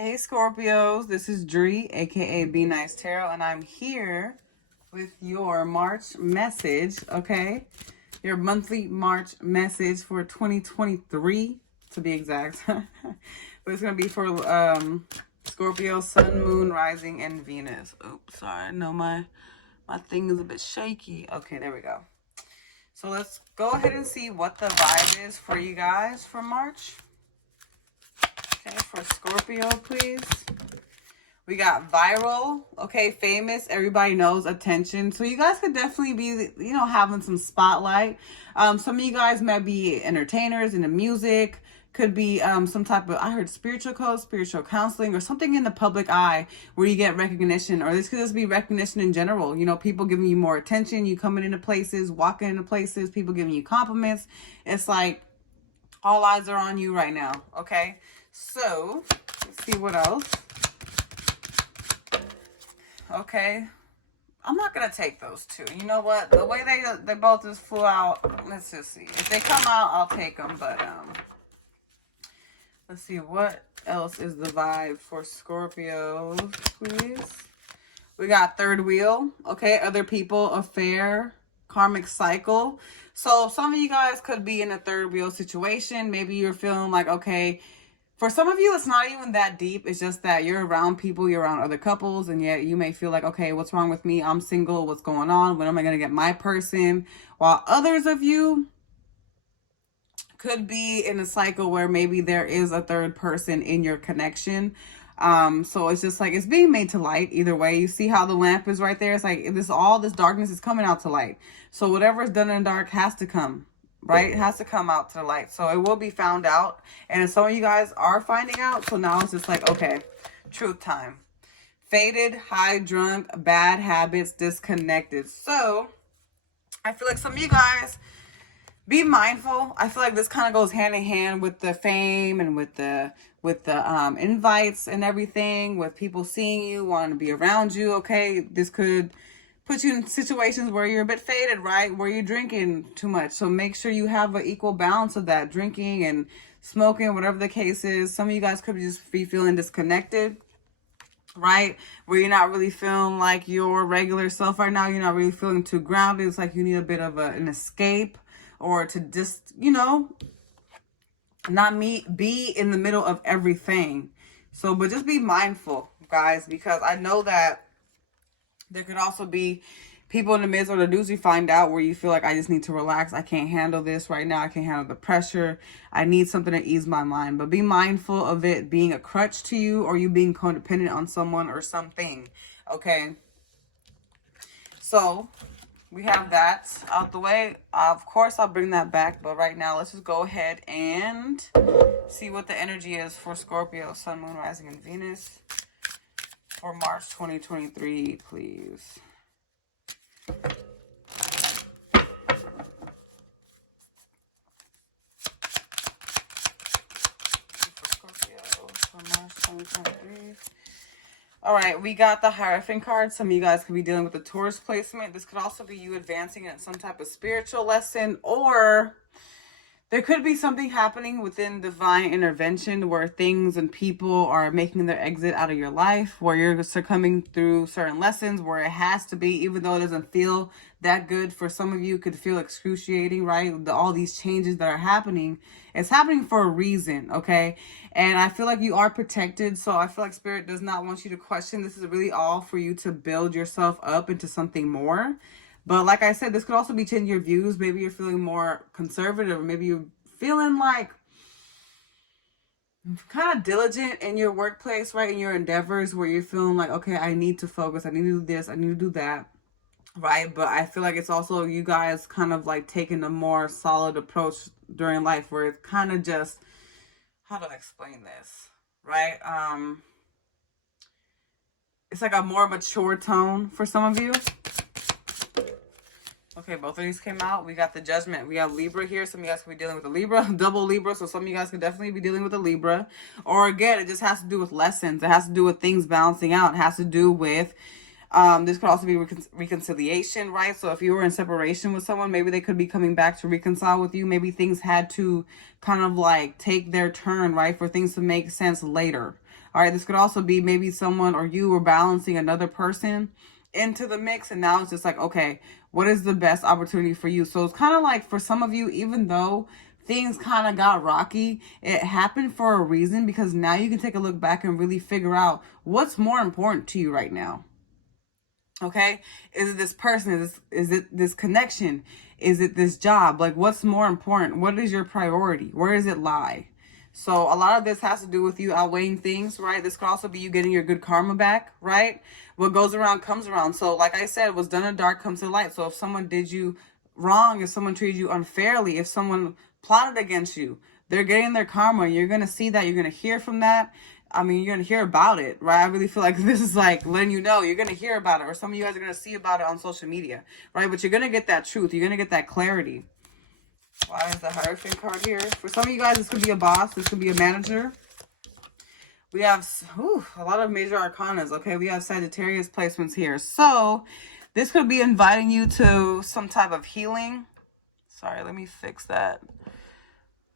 Hey Scorpios, this is Dree, aka Be Nice Tarot, and I'm here with your March message, okay? Your monthly March message for 2023, to be exact. But it's gonna be for Scorpio, Sun, Moon, Rising, and Venus. Oops, sorry, no, my thing is a bit shaky. Okay, there we go. So let's go ahead and see what the vibe is for you guys for March. Okay, for Scorpio, please. We got viral, okay, famous, everybody knows, attention. So you guys could definitely be, having some spotlight. Some of you guys might be entertainers in the music, could be some type of, I heard spiritual coach, spiritual counseling, or something in the public eye where you get recognition, or this could just be recognition in general. You know, people giving you more attention, you coming into places, walking into places, people giving you compliments. It's like all eyes are on you right now, okay? So, let's see what else. Okay, I'm not gonna take those two. You know what? The way they both just flew out. Let's just see. If they come out, I'll take them. But let's see what else is the vibe for Scorpios, please. We got third wheel. Okay, other people, affair, karmic cycle. So some of you guys could be in a third wheel situation. Maybe you're feeling like, okay. For some of you, it's not even that deep. It's just that you're around people, you're around other couples, and yet you may feel like, okay, what's wrong with me? I'm single. What's going on? When am I going to get my person? While others of you could be in a cycle where maybe there is a third person in your connection. So it's just like, it's being made to light either way. You see how the lamp is right there? It's like all this darkness is coming out to light. So whatever is done in the dark has to come. Right? It has to come out to the light. So it will be found out. And some of you guys are finding out. So now it's just like, okay, truth time. Faded, high, drunk, bad habits, disconnected. So I feel like some of you guys, be mindful. I feel like this kind of goes hand in hand with the fame and with the invites and everything, with people seeing you, wanting to be around you. Okay, this could put you in situations where you're a bit faded, right? Where you're drinking too much. So make sure you have an equal balance of that, drinking and smoking, whatever the case is. Some of you guys could just be feeling disconnected, right? Where you're not really feeling like your regular self right now. You're not really feeling too grounded. It's like you need a bit of an escape, or to just, not be in the middle of everything. So, but just be mindful, guys, because I know that there could also be people in the midst, or the news you find out where you feel like, I just need to relax. I can't handle this right now. I can't handle the pressure. I need something to ease my mind. But be mindful of it being a crutch to you, or you being codependent on someone or something. Okay. So we have that out the way. Of course, I'll bring that back. But right now, let's just go ahead and see what the energy is for Scorpio, Sun, Moon, Rising, and Venus for March 2023, please. For Scorpio for March 2023. All right, we got the Hierophant card. Some of you guys could be dealing with the Taurus placement. This could also be you advancing in some type of spiritual lesson, or there could be something happening within divine intervention where things and people are making their exit out of your life, where you're succumbing through certain lessons, where it has to be, even though it doesn't feel that good. For some of you, it could feel excruciating, right? All these changes that are happening, it's happening for a reason, okay? And I feel like you are protected. So I feel like Spirit does not want you to question. This is really all for you to build yourself up into something more. But like I said, this could also be changing your views. Maybe you're feeling more conservative, or maybe you're feeling like kind of diligent in your workplace, right? In your endeavors, where you're feeling like, okay, I need to focus. I need to do this. I need to do that, right? But I feel like it's also you guys kind of like taking a more solid approach during life, where it's kind of just, how do I explain this, right? It's like a more mature tone for some of you. Okay, both of these came out. We got the Judgment. We have Libra here. Some of you guys could be dealing with a Libra, double Libra. So some of you guys could definitely be dealing with a Libra. Or again, it just has to do with lessons. It has to do with things balancing out. It has to do with This could also be reconciliation, right? So if you were in separation with someone, maybe they could be coming back to reconcile with you. Maybe things had to kind of like take their turn, right? For things to make sense later. All right, this could also be maybe someone or you were balancing another person into the mix, and now it's just like, okay, what is the best opportunity for you? So it's kind of like for some of you, even though things kind of got rocky, it happened for a reason, because now you can take a look back and really figure out what's more important to you right now. Okay, is it this person? Is it this connection? Is it this job? Like, what's more important? What is your priority? Where does it lie? So a lot of this has to do with you outweighing things, right? This could also be you getting your good karma back, right? What goes around comes around. So like I said, what's done in the dark comes to light. So if someone did you wrong, if someone treated you unfairly, if someone plotted against you, they're getting their karma. You're going to see that. You're going to hear from that. I mean, you're going to hear about it, right? I really feel like this is like letting you know you're going to hear about it, or some of you guys are going to see about it on social media, right? But you're going to get that truth. You're going to get that clarity. Why is the Hierophant card here? For some of you guys, this could be a boss. This could be a manager. We have a lot of major arcanas, okay? We have Sagittarius placements here. So this could be inviting you to some type of healing. Sorry, let me fix that.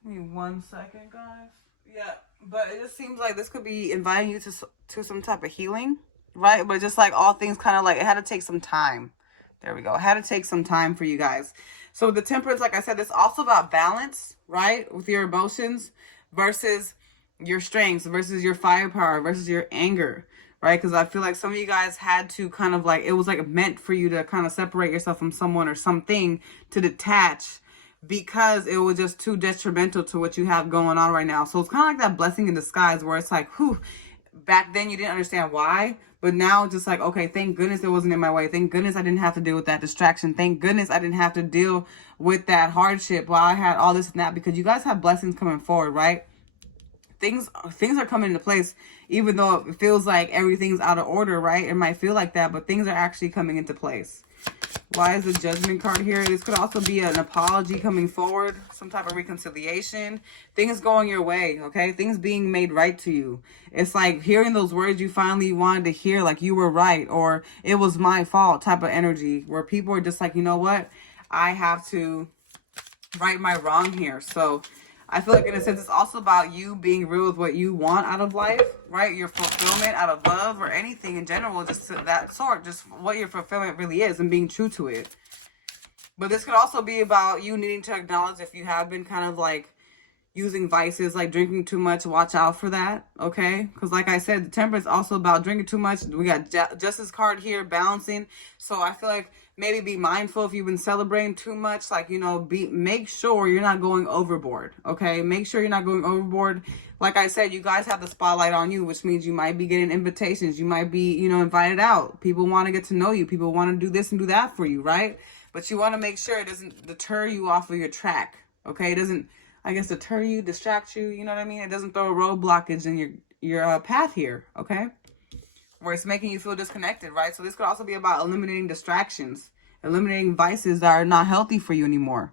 Give me 1 second, guys. Yeah, but it just seems like this could be inviting you to some type of healing, right? But just like all things, kind of like it had to take some time. There we go. It had to take some time for you guys. So with the Temperance, like I said, it's also about balance, right? With your emotions versus your strengths, versus your firepower, versus your anger, right? Because I feel like some of you guys had to kind of like, it was like meant for you to kind of separate yourself from someone or something, to detach, because it was just too detrimental to what you have going on right now. So it's kind of like that blessing in disguise, where it's like, whew, back then you didn't understand why, but now it's just like, okay, thank goodness it wasn't in my way. Thank goodness I didn't have to deal with that distraction. Thank goodness I didn't have to deal with that hardship while I had all this and that, because you guys have blessings coming forward, right? Things are coming into place, even though it feels like everything's out of order, right? It might feel like that, but things are actually coming into place. Why is the Judgment card here? This could also be an apology coming forward, some type of reconciliation, things going your way, okay? Things being made right to you. It's like hearing those words you finally wanted to hear, like you were right, or it was my fault type of energy, where people are just like, you know what? I have to right my wrong here. So I feel like in a sense, it's also about you being real with what you want out of life, right? Your fulfillment out of love or anything in general, just that sort, just what your fulfillment really is and being true to it. But this could also be about you needing to acknowledge if you have been kind of like using vices, like drinking too much. Watch out for that, okay? Because like I said, the Temperance is also about drinking too much. We got Justice card here, balancing. So I feel like maybe be mindful if you've been celebrating too much, like, you know, make sure you're not going overboard, okay? Make sure you're not going overboard. Like I said, you guys have the spotlight on you, which means you might be getting invitations. You might be, you know, invited out. People want to get to know you. People want to do this and do that for you, right? But you want to make sure it doesn't deter you off of your track, okay? It doesn't, I guess, deter you, distract you, you know what I mean? It doesn't throw a road blockage in your path here, okay? Where it's making you feel disconnected, right? So this could also be about eliminating distractions, eliminating vices that are not healthy for you anymore,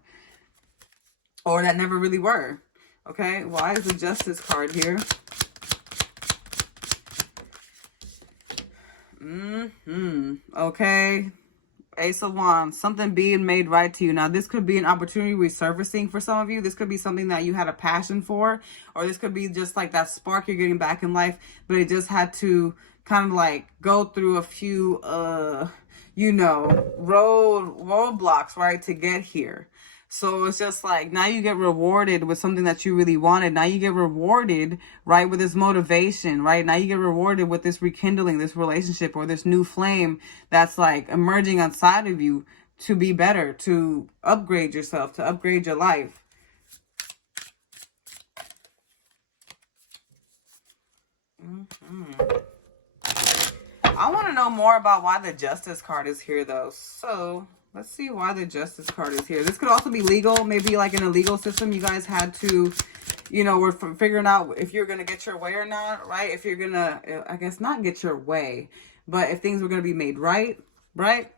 or that never really were, okay? Why is the Justice card here? Okay. Ace of Wands, something being made right to you. Now, this could be an opportunity resurfacing for some of you. This could be something that you had a passion for, or this could be just like that spark you're getting back in life, but it just had to kind of like go through a few, you know, roadblocks, right, to get here. So it's just like now you get rewarded with something that you really wanted. Now you get rewarded, right, with this motivation, right? Now you get rewarded with this rekindling, this relationship, or this new flame that's like emerging outside of you to be better, to upgrade yourself, to upgrade your life. I want to know more about why the Justice card is here, though. So let's see why the Justice card is here. This could also be legal. Maybe like in a legal system, you guys had to, you know, we're figuring out if you're going to get your way or not, right? If you're going to, I guess, not get your way, but if things were going to be made right, right?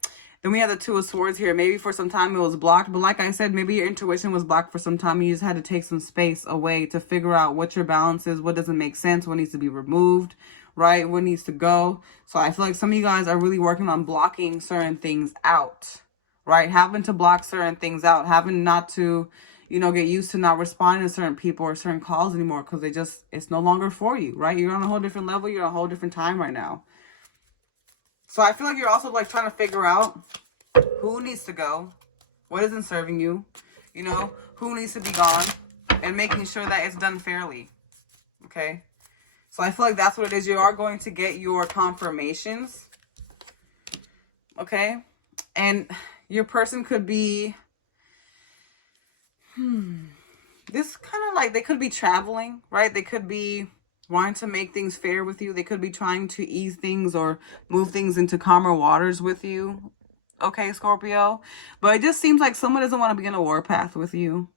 Then we have the Two of Swords here. Maybe for some time it was blocked. But like I said, maybe your intuition was blocked for some time. You just had to take some space away to figure out what your balance is, what doesn't make sense, what needs to be removed, right? What needs to go. So I feel like some of you guys are really working on blocking certain things out, right? Having to block certain things out, having not to, you know, get used to not responding to certain people or certain calls anymore because it's no longer for you, right? You're on a whole different level. You're on a whole different time right now. So I feel like you're also like trying to figure out who needs to go, what isn't serving you, you know, who needs to be gone, and making sure that it's done fairly. Okay. So I feel like that's what it is. You are going to get your confirmations. Okay. And your person could be, this kind of like, they could be traveling, right? They could be wanting to make things fair with you. They could be trying to ease things or move things into calmer waters with you. Okay, Scorpio. But it just seems like someone doesn't want to be in a warpath with you.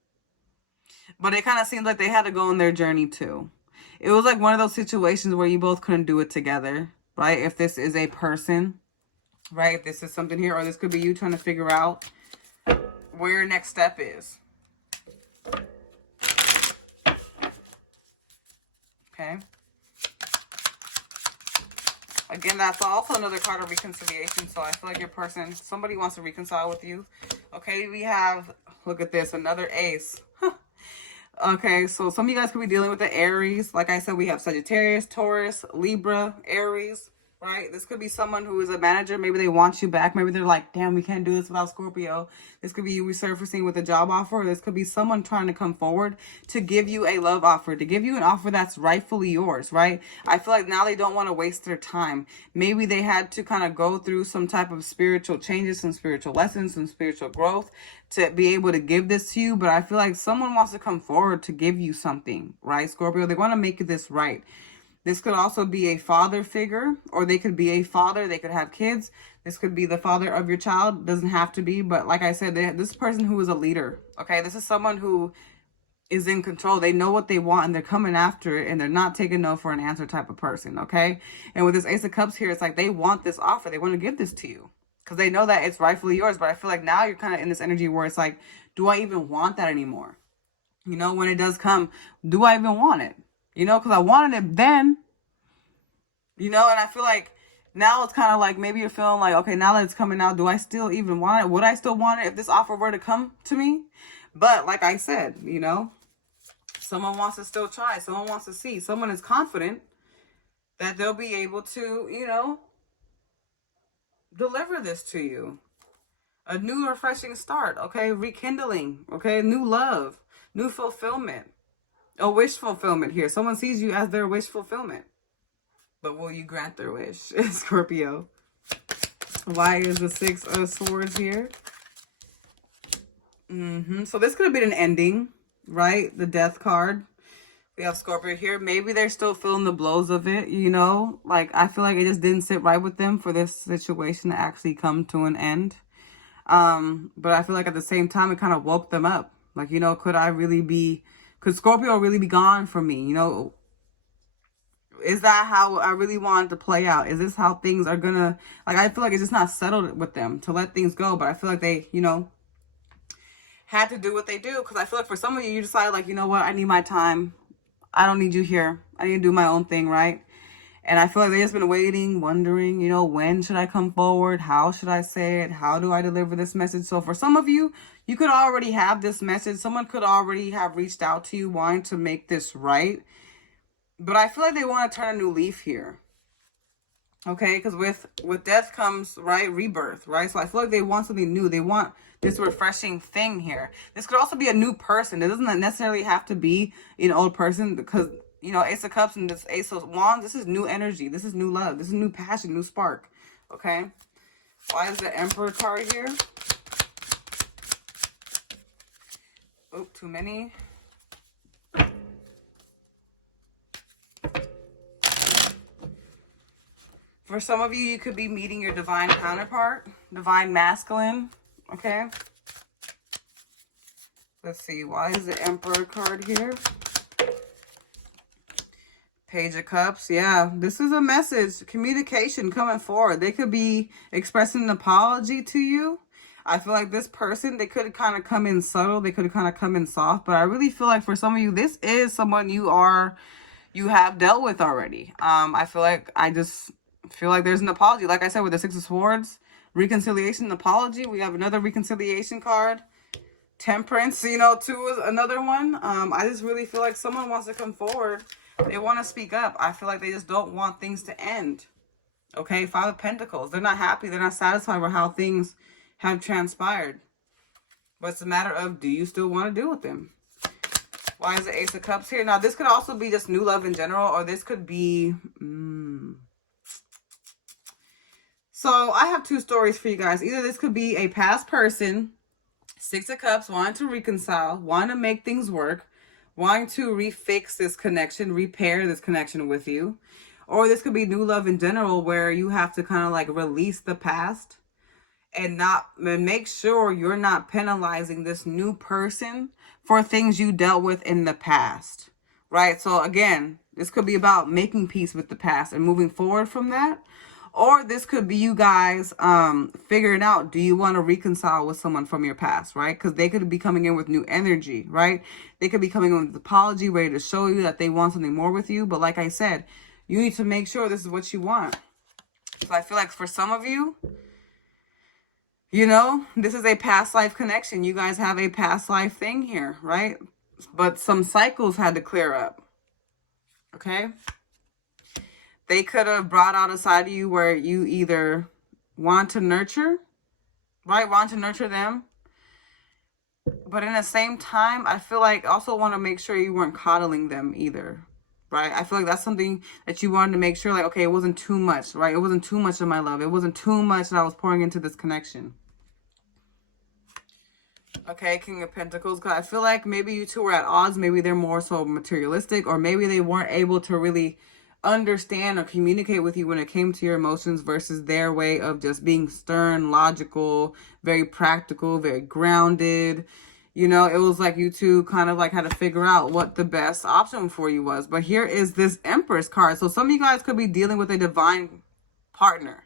But it kind of seems like they had to go on their journey too. It was like one of those situations where you both couldn't do it together, right? If this is a person, right? If this is something here, or this could be you trying to figure out where your next step is. Okay. Again, that's also another card of reconciliation. So I feel like your person, somebody wants to reconcile with you. Okay, we have, look at this, another ace. Okay, so some of you guys could be dealing with the Aries. Like I said, we have Sagittarius, Taurus, Libra, Aries, right? This could be someone who is a manager. Maybe they want you back. Maybe they're like, damn, we can't do this without Scorpio. This could be you resurfacing with a job offer. This could be someone trying to come forward to give you a love offer, to give you an offer that's rightfully yours, right? I feel like now they don't want to waste their time. Maybe they had to kind of go through some type of spiritual changes, some spiritual lessons, some spiritual growth to be able to give this to you. But I feel like someone wants to come forward to give you something, right, Scorpio? They want to make this right. This could also be a father figure, or they could be a father. They could have kids. This could be the father of your child. Doesn't have to be, but like I said, this person who is a leader, okay? This is someone who is in control. They know what they want, and they're coming after it, and they're not taking no for an answer type of person, okay? And with this Ace of Cups here, it's like they want this offer. They want to give this to you because they know that it's rightfully yours, but I feel like now you're kind of in this energy where it's like, do I even want that anymore? You know, when it does come, do I even want it? You know, because I wanted it then, you know, and I feel like now it's kind of like maybe you're feeling like, okay, now that it's coming out, do I still even want it? Would I still want it if this offer were to come to me? But like I said, you know, someone wants to still try. Someone wants to see. Someone is confident that they'll be able to, you know, deliver this to you. A new refreshing start, okay? Rekindling, okay? New love, new fulfillment. A wish fulfillment here. Someone sees you as their wish fulfillment. But will you grant their wish, Scorpio? Why is the Six of Swords here? So this could have been an ending, right? The Death card. We have Scorpio here. Maybe they're still feeling the blows of it, you know? Like, I feel like it just didn't sit right with them for this situation to actually come to an end. But I feel like at the same time, it kind of woke them up. Like, you know, could Scorpio really be gone from me? You know, is that how I really wanted to play out? Is this how things are gonna, like, I feel like it's just not settled with them to let things go. But I feel like they, you know, had to do what they do. Because I feel like for some of you, you decided, like, you know what, I need my time. I don't need you here. I need to do my own thing, right? And I feel like they've just been waiting, wondering, you know, when should I come forward? How should I say it? How do I deliver this message? So for some of you, you could already have this message. Someone could already have reached out to you wanting to make this right. But I feel like they want to turn a new leaf here. Okay, because with death comes, right, rebirth, right? So I feel like they want something new. They want this refreshing thing here. This could also be a new person. It doesn't necessarily have to be an old person because, you know, Ace of Cups and this Ace of Wands, this is new energy. This is new love. This is new passion, new spark. Okay? Why is the Emperor card here? Oh, too many. For some of you, you could be meeting your divine counterpart, divine masculine, okay? Let's see, why is the Emperor card here? Page of Cups, yeah. This is a message, communication coming forward. They could be expressing an apology to you. I feel like this person, they could kind of come in subtle. They could kind of come in soft. But I really feel like for some of you, this is someone you are, you have dealt with already. I just feel like there's an apology. Like I said, with the Six of Swords, reconciliation, apology. We have another reconciliation card. Temperance, you know, too, is another one. I just really feel like someone wants to come forward. They want to speak up. I feel like they just don't want things to end. Okay, Five of Pentacles. They're not happy. They're not satisfied with how things have transpired. But it's a matter of, do you still want to deal with them? Why is the Ace of Cups here? Now, this could also be just new love in general, or this could be... So, I have two stories for you guys. Either this could be a past person, Six of Cups, wanting to reconcile, wanting to make things work, wanting to refix this connection, repair this connection with you. Or this could be new love in general, where you have to kind of like release the past and make sure you're not penalizing this new person for things you dealt with in the past, right? So again, this could be about making peace with the past and moving forward from that. Or this could be you guys figuring out, do you want to reconcile with someone from your past, right? Because they could be coming in with new energy, right? They could be coming in with an apology, ready to show you that they want something more with you. But like I said, you need to make sure this is what you want. So I feel like for some of you, you know, this is a past life connection. You guys have a past life thing here, right? But some cycles had to clear up. Okay? They could have brought out a side of you where you either want to nurture, right? Want to nurture them. But in the same time, I feel like also want to make sure you weren't coddling them either, right? I feel like that's something that you wanted to make sure, like, okay, it wasn't too much, right? It wasn't too much of my love. It wasn't too much that I was pouring into this connection. Okay, King of Pentacles. Because I feel like maybe you two were at odds. Maybe they're more so materialistic, or maybe they weren't able to really understand or communicate with you when it came to your emotions versus their way of just being stern, logical, very practical, very grounded. You know, it was like you two kind of like had to figure out what the best option for you was. But here is this Empress card. So some of you guys could be dealing with a divine partner.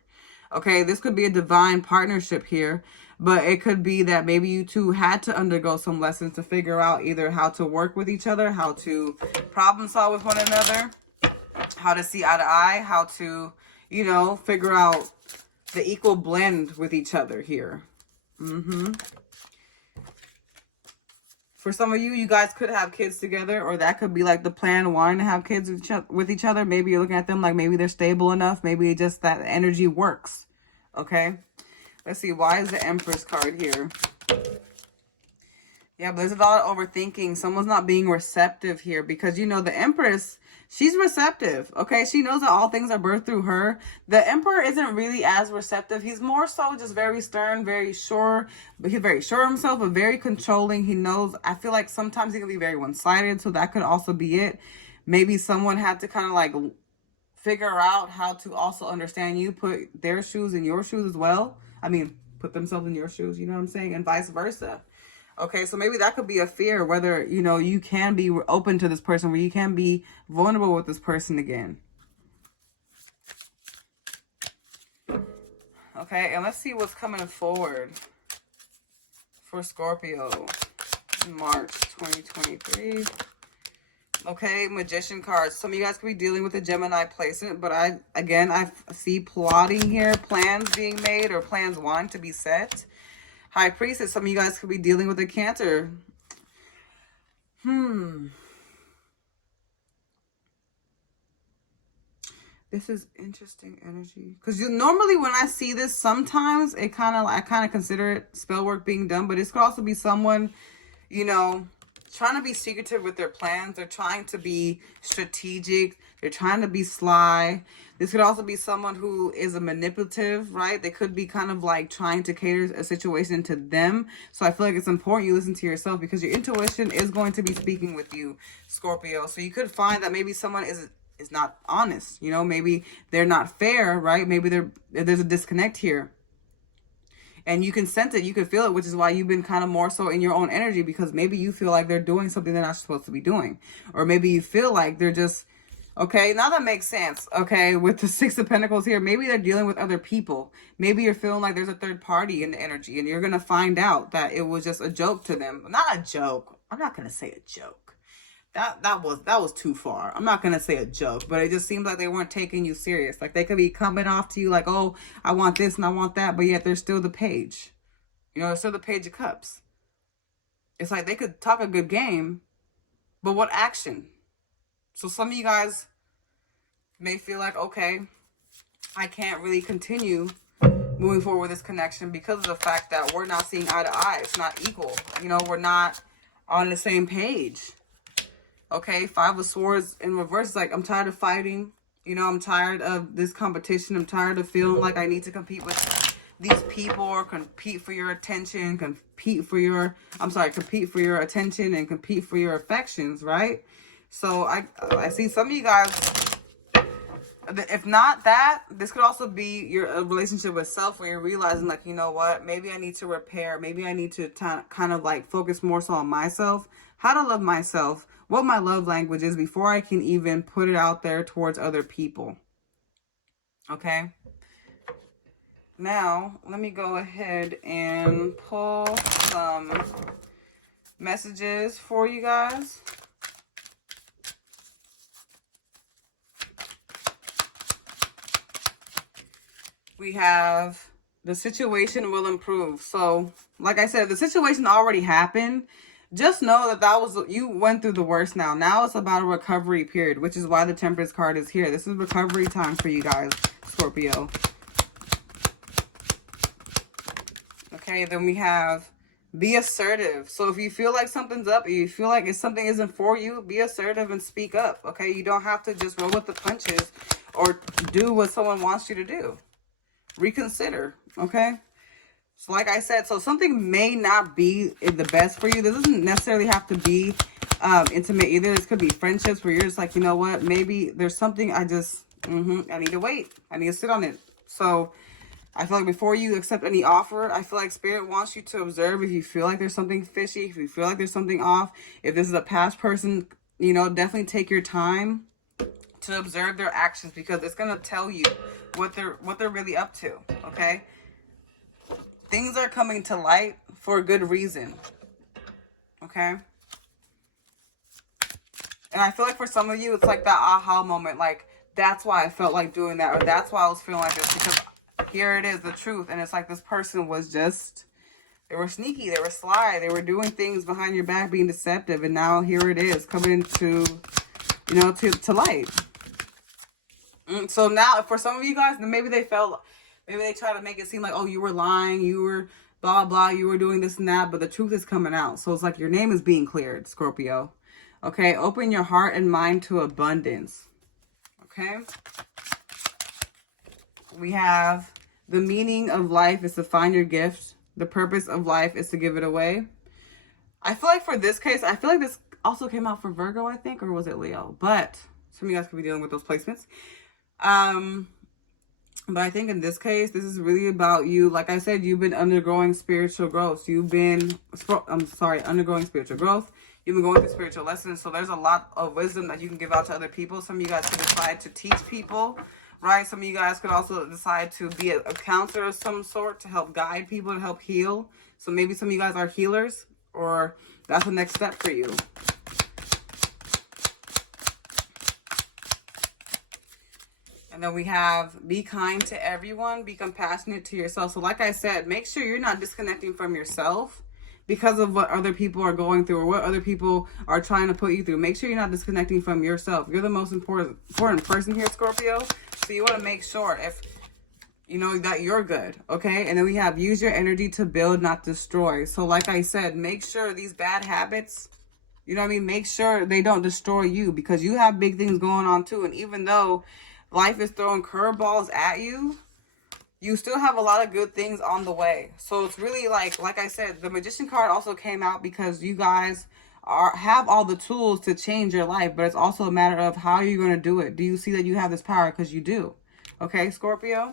Okay, this could be a divine partnership here. But it could be that maybe you two had to undergo some lessons to figure out either how to work with each other, how to problem solve with one another, how to see eye to eye, how to, you know, figure out the equal blend with each other here. For some of you, you guys could have kids together, or that could be like the plan, wanting to have kids with each other. Maybe you're looking at them like maybe they're stable enough. Maybe just that energy works. Okay. Let's see. Why is the Empress card here? Yeah, but there's a lot of overthinking. Someone's not being receptive here because, you know, the Empress, she's receptive. Okay. She knows that all things are birthed through her. The Emperor isn't really as receptive. He's more so just very stern, very sure, but he's very sure of himself, but very controlling. He knows, I feel like sometimes he can be very one-sided. So that could also be it. Maybe someone had to kind of like figure out how to also understand you, put their shoes in your shoes as well. I mean, put themselves in your shoes, you know what I'm saying? And vice versa. Okay, so maybe that could be a fear, whether, you know, you can be open to this person, where you can be vulnerable with this person again. Okay, and let's see what's coming forward for Scorpio in March 2023. Okay, Magician cards. Some of you guys could be dealing with a Gemini placement, but I see plotting here, plans being made or plans wanting to be set. High Priestess. Some of you guys could be dealing with a Cancer. This is interesting energy. Because normally when I see this, sometimes I kind of consider it spell work being done, but this could also be someone, you know, trying to be secretive with their plans. They're trying to be strategic. They're trying to be sly. This could also be someone who is a manipulative, right? They could be kind of like trying to cater a situation to them. So I feel like it's important you listen to yourself, because your intuition is going to be speaking with you, Scorpio. So you could find that maybe someone is not honest. You know, maybe they're not fair, right? Maybe there's a disconnect here. And you can sense it, you can feel it, which is why you've been kind of more so in your own energy, because maybe you feel like they're doing something they're not supposed to be doing. Or maybe you feel like they're just, okay, now that makes sense. Okay, with the Six of Pentacles here, maybe they're dealing with other people. Maybe you're feeling like there's a third party in the energy, and you're going to find out that it was just a joke to them. Not a joke. I'm not going to say a joke. that was too far. I'm not gonna say a joke, but it just seems like they weren't taking you serious. Like they could be coming off to you like, oh, I want this and I want that, but yet they're still the page. You know, they're still the page of cups. It's like they could talk a good game, but what action? So some of you guys may feel like, okay, I can't really continue moving forward with this connection because of the fact that we're not seeing eye to eye. It's not equal. You know, we're not on the same page. Okay, Five of Swords in reverse is like, I'm tired of fighting. You know, I'm tired of this competition. I'm tired of feeling like I need to compete with these people or compete for your attention, compete for your attention and compete for your affections, right? So I see some of you guys, if not that, this could also be your relationship with self where you're realizing like, you know what, maybe I need to repair. Maybe I need to kind of like focus more so on myself, how to love myself, what my love language is before I can even put it out there towards other people. Okay. Now, let me go ahead and pull some messages for you guys. We have the situation will improve. So, like I said, the situation already happened. Just know that you went through the worst now. Now it's about a recovery period, which is why the Temperance card is here. This is recovery time for you guys, Scorpio. Okay, then we have be assertive. So if you feel like something's up, or you feel like if something isn't for you, be assertive and speak up. Okay, you don't have to just roll with the punches or do what someone wants you to do. Reconsider, okay? So like I said, so something may not be the best for you. This doesn't necessarily have to be intimate either. This could be friendships where you're just like, you know what, maybe there's something I just, I need to wait. I need to sit on it. So I feel like before you accept any offer, I feel like Spirit wants you to observe if you feel like there's something fishy, if you feel like there's something off. If this is a past person, you know, definitely take your time to observe their actions because it's going to tell you what they're really up to, okay? Things are coming to light for a good reason, okay? And I feel like for some of you, it's like that aha moment, like, that's why I felt like doing that, or that's why I was feeling like this, because here it is, the truth, and it's like this person was just, they were sneaky, they were sly, they were doing things behind your back, being deceptive, and now here it is, coming into, you know, to light. So now, for some of you guys, maybe they try to make it seem like, oh, you were lying, you were blah, blah, you were doing this and that, but the truth is coming out. So it's like your name is being cleared, Scorpio. Okay, open your heart and mind to abundance. Okay. We have the meaning of life is to find your gift. The purpose of life is to give it away. I feel like for this case, I feel like this also came out for Virgo, I think, or was it Leo? But some of you guys could be dealing with those placements. But I think in this case, this is really about you. Like I said, you've been undergoing spiritual growth. Undergoing spiritual growth. You've been going through spiritual lessons. So there's a lot of wisdom that you can give out to other people. Some of you guys could decide to teach people, right? Some of you guys could also decide to be a counselor of some sort to help guide people, to help heal. So maybe some of you guys are healers, or that's the next step for you. And then we have be kind to everyone, be compassionate to yourself. So like I said, make sure you're not disconnecting from yourself because of what other people are going through or what other people are trying to put you through. Make sure you're not disconnecting from yourself. You're the most important person here, Scorpio. So you want to make sure if you know that you're good, okay? And then we have use your energy to build, not destroy. So like I said, make sure these bad habits, you know what I mean? Make sure they don't destroy you because you have big things going on too. And even though life is throwing curveballs at you, you still have a lot of good things on the way. So it's really like I said, the Magician card also came out because you guys have all the tools to change your life, but it's also a matter of how you're going to do it. Do you see that you have this power? Because you do. Okay, Scorpio?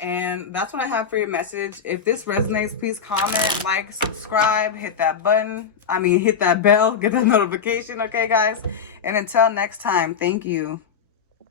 And that's what I have for your message. If this resonates, please comment, like, subscribe, hit that button. Hit that bell, get that notification. Okay, guys? And until next time, thank you.